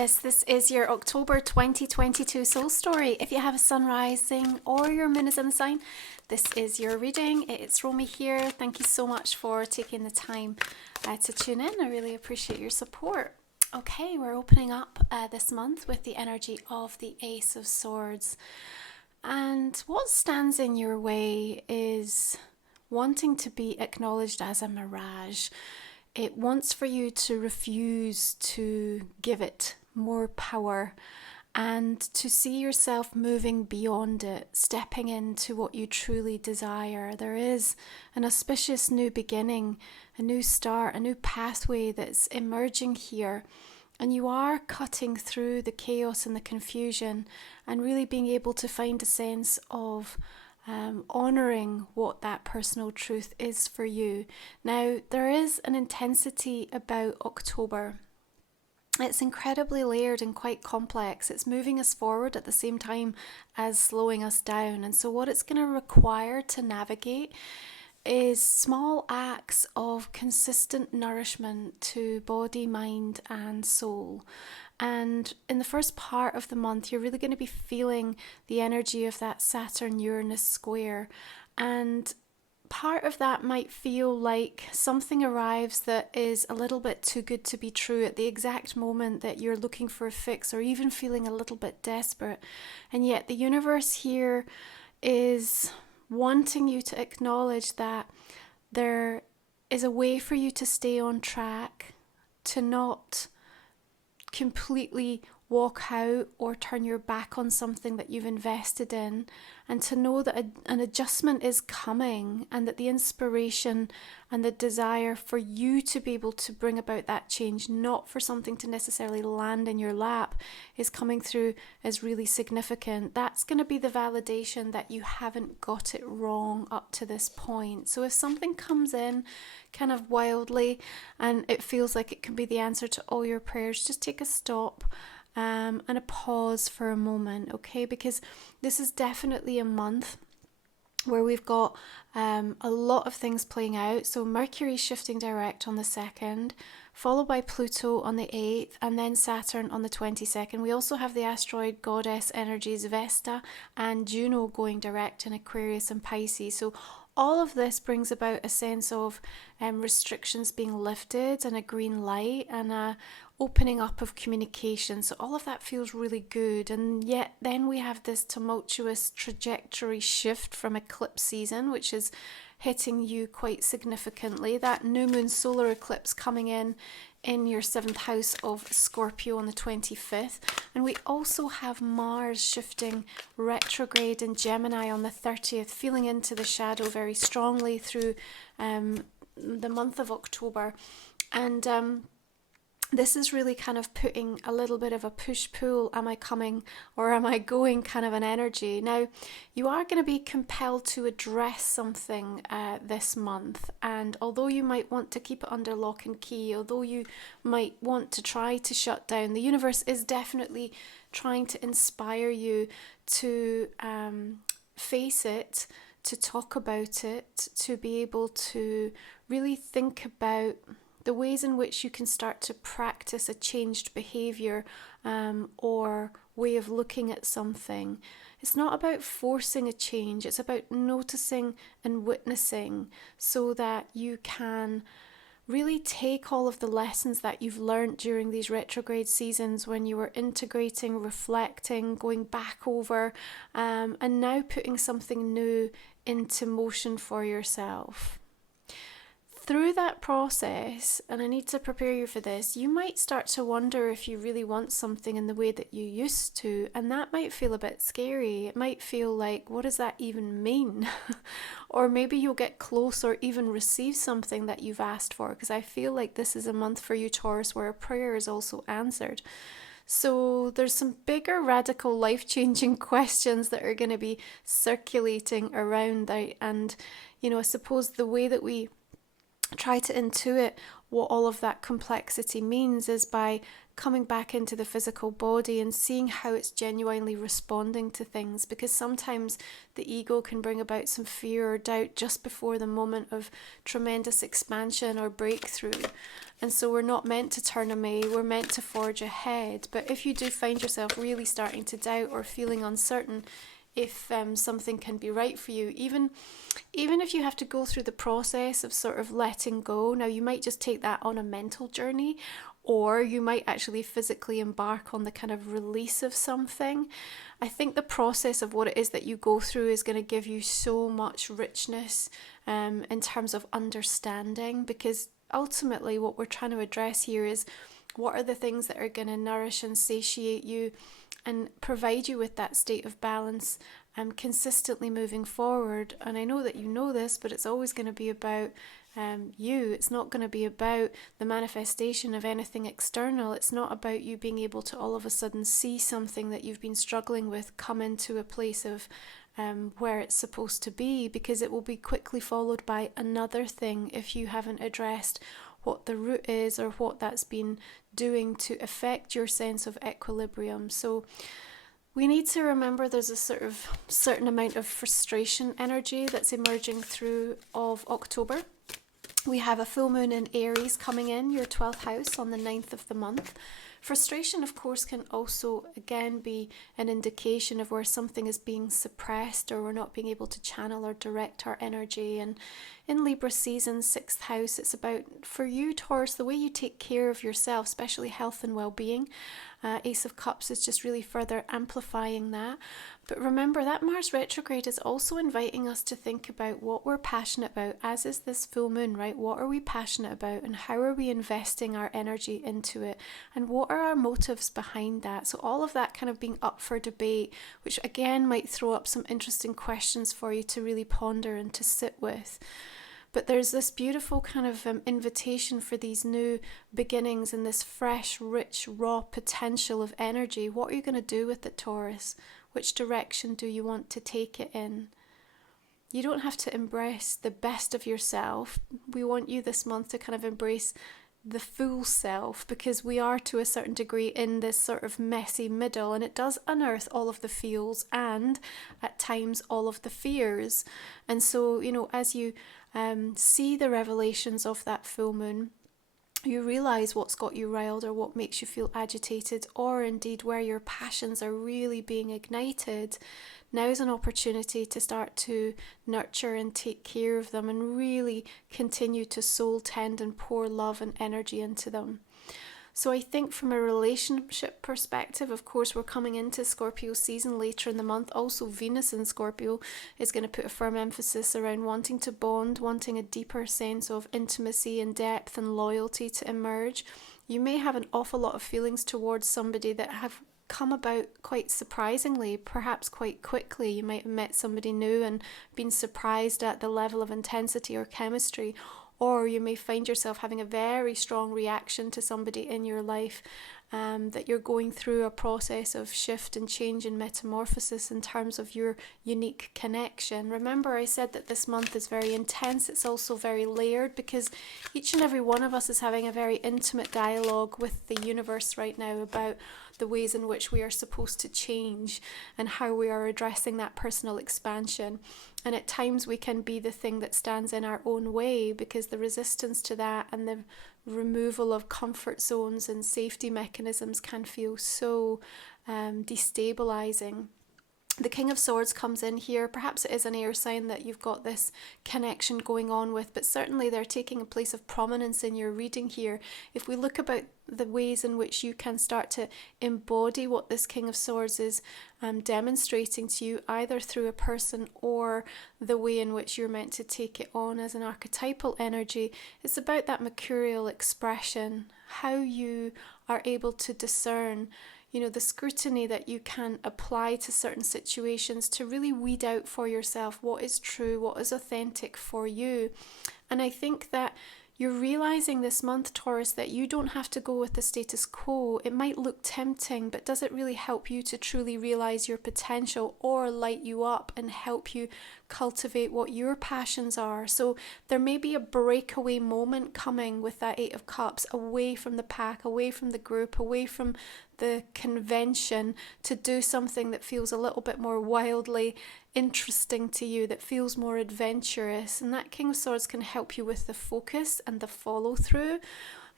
Taurus, this is your October 2022 soul story. If you have a sun rising or your moon is in the sign, this is your reading. It's Romy here. Thank you so much for taking the time to tune in. I really appreciate your support. Okay, we're opening up this month with the energy of the Ace of Swords. And what stands in your way is wanting to be acknowledged as a mirage. It wants for you to refuse to give it more power and to see yourself moving beyond it, stepping into what you truly desire. There is an auspicious new beginning, a new start, a new pathway that's emerging here. And you are cutting through the chaos and the confusion and really being able to find a sense of honouring what that personal truth is for you. Now, there is an intensity about October. It's incredibly layered and quite complex. It's moving us forward at the same time as slowing us down. And so what it's going to require to navigate is small acts of consistent nourishment to body, mind and soul. And in the first part of the month, you're really going to be feeling the energy of that Saturn-Uranus square. And part of that might feel like something arrives that is a little bit too good to be true at the exact moment that you're looking for a fix or even feeling a little bit desperate. And yet the universe here is wanting you to acknowledge that there is a way for you to stay on track, to not completely walk out or turn your back on something that you've invested in, and to know that an adjustment is coming and that the inspiration and the desire for you to be able to bring about that change, not for something to necessarily land in your lap, is coming through as really significant. That's going to be the validation that you haven't got it wrong up to this point. So if something comes in kind of wildly and it feels like it can be the answer to all your prayers, just take a stop and a pause for a moment, okay? Because this is definitely a month where we've got a lot of things playing out. So Mercury shifting direct on the 2nd, followed by Pluto on the 8th, and then Saturn on the 22nd. We also have the asteroid goddess energies Vesta and Juno going direct in Aquarius and Pisces. So all of this brings about a sense of restrictions being lifted and a green light and a opening up of communication. So all of that feels really good. And yet then we have this tumultuous trajectory shift from eclipse season, which is hitting you quite significantly. That new moon solar eclipse coming in your 7th house of Scorpio on the 25th. And we also have Mars shifting retrograde in Gemini on the 30th, feeling into the shadow very strongly through the month of October. And this is really kind of putting a little bit of a push-pull, am I coming or am I going kind of an energy. Now, you are going to be compelled to address something this month, and although you might want to keep it under lock and key, although you might want to try to shut down, the universe is definitely trying to inspire you to face it, to talk about it, to be able to really think about the ways in which you can start to practice a changed behaviour or way of looking at something. It's not about forcing a change, it's about noticing and witnessing so that you can really take all of the lessons that you've learned during these retrograde seasons when you were integrating, reflecting, going back over, and now putting something new into motion for yourself. Through that process, and I need to prepare you for this, you might start to wonder if you really want something in the way that you used to, and that might feel a bit scary. It might feel like, what does that even mean? Or maybe you'll get close or even receive something that you've asked for, because I feel like this is a month for you, Taurus, where a prayer is also answered. So there's some bigger, radical, life-changing questions that are going to be circulating around that. And, I suppose the way that we try to intuit what all of that complexity means is by coming back into the physical body and seeing how it's genuinely responding to things, because sometimes the ego can bring about some fear or doubt just before the moment of tremendous expansion or breakthrough. And so we're not meant to turn away, we're meant to forge ahead. But if you do find yourself really starting to doubt or feeling uncertain if something can be right for you, even if you have to go through the process of sort of letting go, now you might just take that on a mental journey, or you might actually physically embark on the kind of release of something. I think the process of what it is that you go through is going to give you so much richness in terms of understanding, because ultimately what we're trying to address here is what are the things that are going to nourish and satiate you and provide you with that state of balance consistently moving forward. And I know that you know this, but it's always going to be about you. It's not going to be about the manifestation of anything external. It's not about you being able to all of a sudden see something that you've been struggling with come into a place of where it's supposed to be, because it will be quickly followed by another thing if you haven't addressed what the root is or what that's been doing to affect your sense of equilibrium. So we need to remember there's a sort of certain amount of frustration energy that's emerging through of October. We have a full moon in Aries coming in, your 12th house, on the 9th of the month. Frustration, of course, can also, again, be an indication of where something is being suppressed or we're not being able to channel or direct our energy. And in Libra season, 6th house, it's about, for you, Taurus, the way you take care of yourself, especially health and well-being. Ace of Cups is just really further amplifying that. But remember that Mars retrograde is also inviting us to think about what we're passionate about, as is this full moon, right? What are we passionate about and how are we investing our energy into it? And what are our motives behind that? So all of that kind of being up for debate, which again might throw up some interesting questions for you to really ponder and to sit with. But there's this beautiful kind of invitation for these new beginnings and this fresh, rich, raw potential of energy. What are you going to do with it, Taurus? Which direction do you want to take it in? You don't have to embrace the best of yourself. We want you this month to kind of embrace the full self, because we are to a certain degree in this sort of messy middle, and it does unearth all of the feels and at times all of the fears. And so, you know, as you see the revelations of that full moon, you realize what's got you riled or what makes you feel agitated, or indeed where your passions are really being ignited. Now's an opportunity to start to nurture and take care of them and really continue to soul tend and pour love and energy into them. So I think from a relationship perspective, of course, we're coming into Scorpio season later in the month. Also, Venus in Scorpio is going to put a firm emphasis around wanting to bond, wanting a deeper sense of intimacy and depth and loyalty to emerge. You may have an awful lot of feelings towards somebody that have come about quite surprisingly, perhaps quite quickly. You might have met somebody new and been surprised at the level of intensity or chemistry. Or you may find yourself having a very strong reaction to somebody in your life, that you're going through a process of shift and change and metamorphosis in terms of your unique connection. Remember, I said that this month is very intense. It's also very layered, because each and every one of us is having a very intimate dialogue with the universe right now about the ways in which we are supposed to change and how we are addressing that personal expansion. And at times we can be the thing that stands in our own way, because the resistance to that and the removal of comfort zones and safety mechanisms can feel so destabilizing. The King of Swords comes in here. Perhaps it is an air sign that you've got this connection going on with, but certainly they're taking a place of prominence in your reading here. If we look about the ways in which you can start to embody what this King of Swords is demonstrating to you, either through a person or the way in which you're meant to take it on as an archetypal energy, it's about that mercurial expression, how you are able to discern, you know, the scrutiny that you can apply to certain situations to really weed out for yourself what is true, what is authentic for you. And I think that, You're realizing this month, Taurus, that you don't have to go with the status quo. It might look tempting, but does it really help you to truly realize your potential or light you up and help you cultivate what your passions are? So there may be a breakaway moment coming with that Eight of Cups, away from the pack, away from the group, away from the convention, to do something that feels a little bit more wildly interesting to you, that feels more adventurous. And that King of Swords can help you with the focus and the follow through.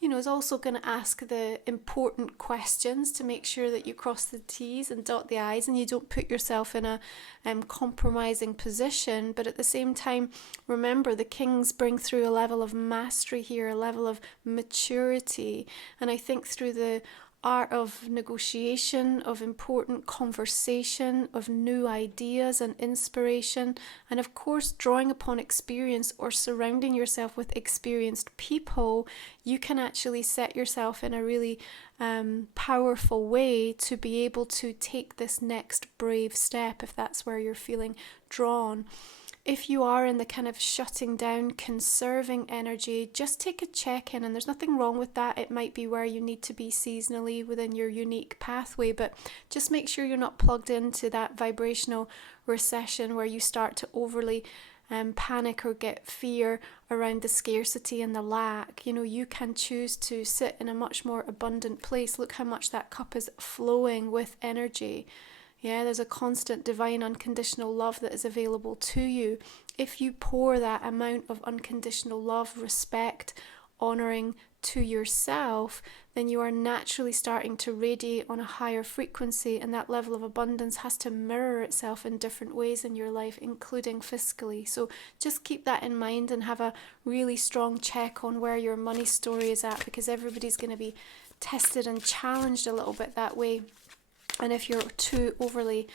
You know, is also going to ask the important questions to make sure that you cross the T's and dot the I's and you don't put yourself in a compromising position. But at the same time, remember, the Kings bring through a level of mastery here, a level of maturity. And I think through the art of negotiation, of important conversation, of new ideas and inspiration, and of course drawing upon experience or surrounding yourself with experienced people, you can actually set yourself in a really powerful way to be able to take this next brave step if that's where you're feeling drawn. If you are in the kind of shutting down, conserving energy, just take a check-in, and there's nothing wrong with that. It might be where you need to be seasonally within your unique pathway, but just make sure you're not plugged into that vibrational recession where you start to overly panic or get fear around the scarcity and the lack. You know, you can choose to sit in a much more abundant place. Look how much that cup is flowing with energy. Yeah, there's a constant divine unconditional love that is available to you. If you pour that amount of unconditional love, respect, honouring to yourself, then you are naturally starting to radiate on a higher frequency, and that level of abundance has to mirror itself in different ways in your life, including fiscally. So just keep that in mind and have a really strong check on where your money story is at, because everybody's going to be tested and challenged a little bit that way. And if you're too overly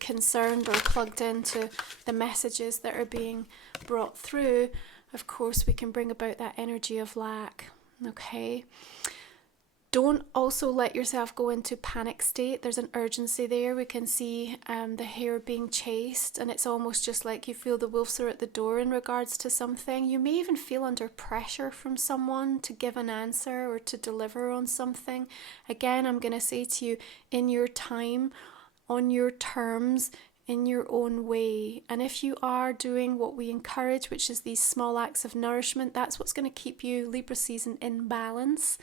concerned or plugged into the messages that are being brought through, of course, we can bring about that energy of lack. Okay. Don't also let yourself go into panic state. There's an urgency there. We can see the hare being chased, and it's almost just like you feel the wolves are at the door in regards to something. You may even feel under pressure from someone to give an answer or to deliver on something. Again, I'm going to say to you, in your time, on your terms, in your own way. And if you are doing what we encourage, which is these small acts of nourishment, that's what's going to keep you, Libra season, in balance,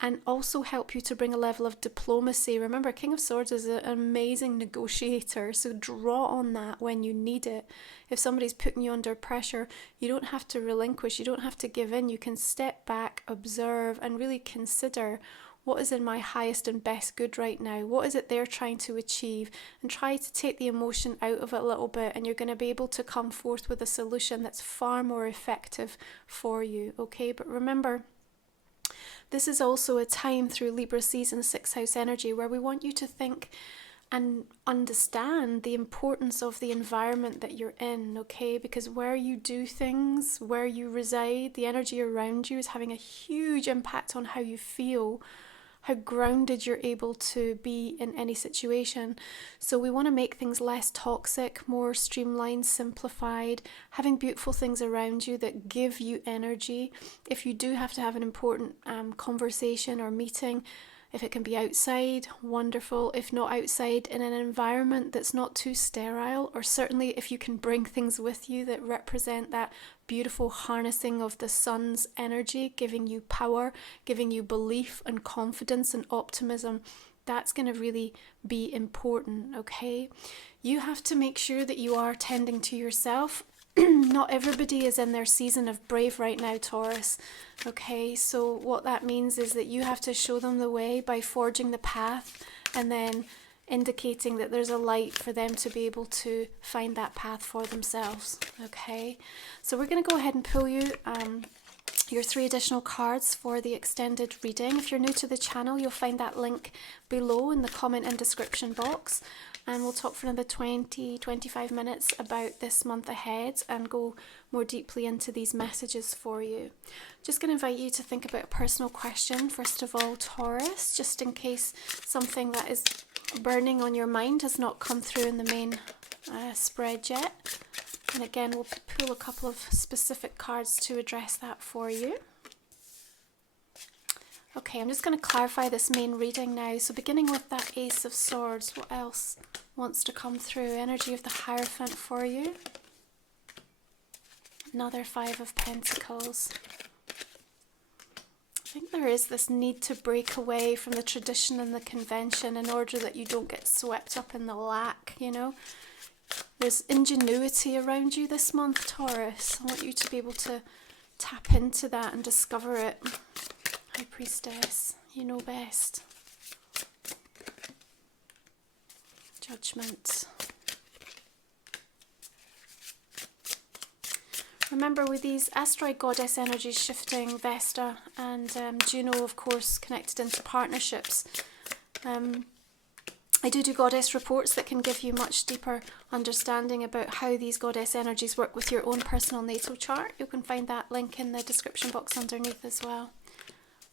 and also help you to bring a level of diplomacy. Remember, King of Swords is an amazing negotiator, so draw on that when you need it. If somebody's putting you under pressure, you don't have to relinquish, you don't have to give in. You can step back, observe, and really consider, what is in my highest and best good right now? What is it they're trying to achieve? And try to take the emotion out of it a little bit, and you're going to be able to come forth with a solution that's far more effective for you, okay? But remember, this is also a time through Libra season 6 house energy where we want you to think and understand the importance of the environment that you're in, okay? Because where you do things, where you reside, the energy around you is having a huge impact on how you feel, how grounded you're able to be in any situation. So we want to make things less toxic, more streamlined, simplified, having beautiful things around you that give you energy. If you do have to have an important conversation or meeting, if it can be outside, wonderful. If not outside, in an environment that's not too sterile, or certainly if you can bring things with you that represent that beautiful harnessing of the sun's energy, giving you power, giving you belief and confidence and optimism, that's going to really be important, okay? You have to make sure that you are tending to yourself. Not everybody is in their season of brave right now, Taurus. Okay, so what that means is that you have to show them the way by forging the path and then indicating that there's a light for them to be able to find that path for themselves. Okay, so we're going to go ahead and pull you your 3 additional cards for the extended reading. If you're new to the channel, you'll find that link below in the comment and description box. And we'll talk for another 20-25 minutes about this month ahead and go more deeply into these messages for you. Just going to invite you to think about a personal question, first of all, Taurus, just in case something that is burning on your mind has not come through in the main spread yet. And again, we'll pull a couple of specific cards to address that for you. Okay, I'm just going to clarify this main reading now. So beginning with that Ace of Swords, what else wants to come through? Energy of the Hierophant for you. Another Five of Pentacles. I think there is this need to break away from the tradition and the convention in order that you don't get swept up in the lack, you know. There's ingenuity around you this month, Taurus. I want you to be able to tap into that and discover it. High Priestess, you know best. Judgment. Remember, with these asteroid goddess energies shifting, Vesta and Juno, of course, connected into partnerships. I do goddess reports that can give you much deeper understanding about how these goddess energies work with your own personal natal chart. You can find that link in the description box underneath as well.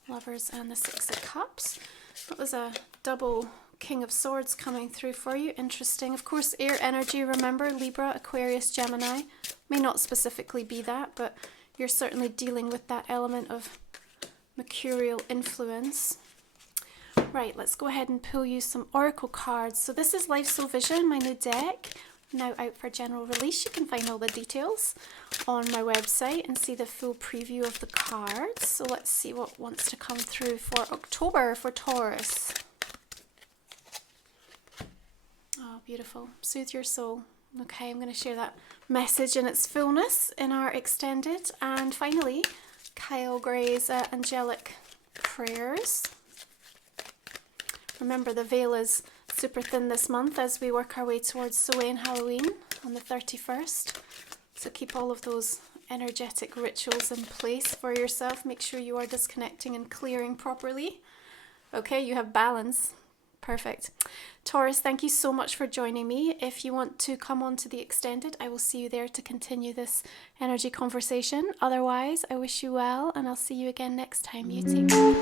Lovers and the Six of Cups. That was a double King of Swords coming through for you. Interesting. Of course, air energy, remember, Libra, Aquarius, Gemini. May not specifically be that, but you're certainly dealing with that element of mercurial influence. Right, let's go ahead and pull you some oracle cards. So this is Life Soul Vision, my new deck, now out for general release. You can find all the details on my website and see the full preview of the cards. So let's see what wants to come through for October for Taurus. Oh, beautiful. Soothe your soul. Okay, I'm going to share that message in its fullness in our extended. And finally, Kyle Gray's angelic prayers. Remember, the veil is super thin this month as we work our way towards Samhain Halloween on the 31st. So keep all of those energetic rituals in place for yourself. Make sure you are disconnecting and clearing properly. Okay, you have balance. Perfect. Taurus, thank you so much for joining me. If you want to come on to the extended, I will see you there to continue this energy conversation. Otherwise, I wish you well, and I'll see you again next time. You take care.